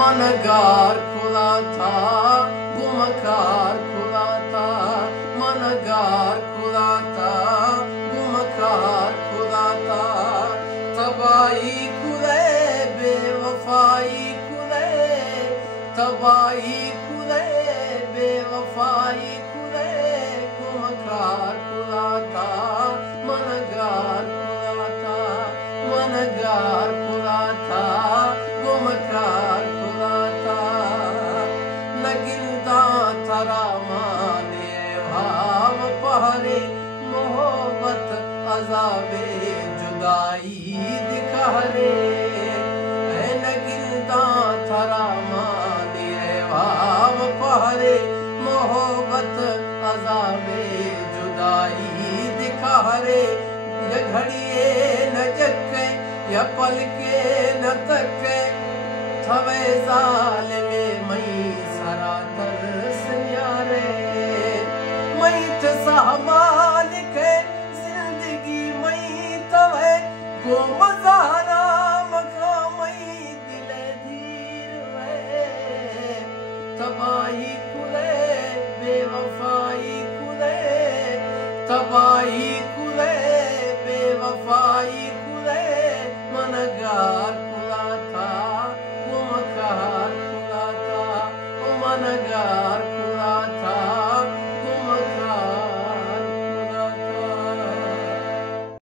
मनगार खुला था, गुमकार खुला था, मनगार खुला था, गुमकार खुला था। तबाही खुले बेवफाई खुले, तबाही खुले बेवफाई खुले, गुमकार खुला था, मनगार खुला था, मनगार खुला था, गुमकार खुला था। न गिनता थरा माने भाव पहरे, मोहब्बत अज़ाबे जुदाई दिखारे। न गिनता थरा माने भाव पहरे, मोहब्बत अज़ाबे जुदाई दिखारे। ये घड़िए न जके या पलके न तके, थवे ज़ालिमे मई सरा तरस न्यारे। मई तसा मालिक जिंदगी मई तवे को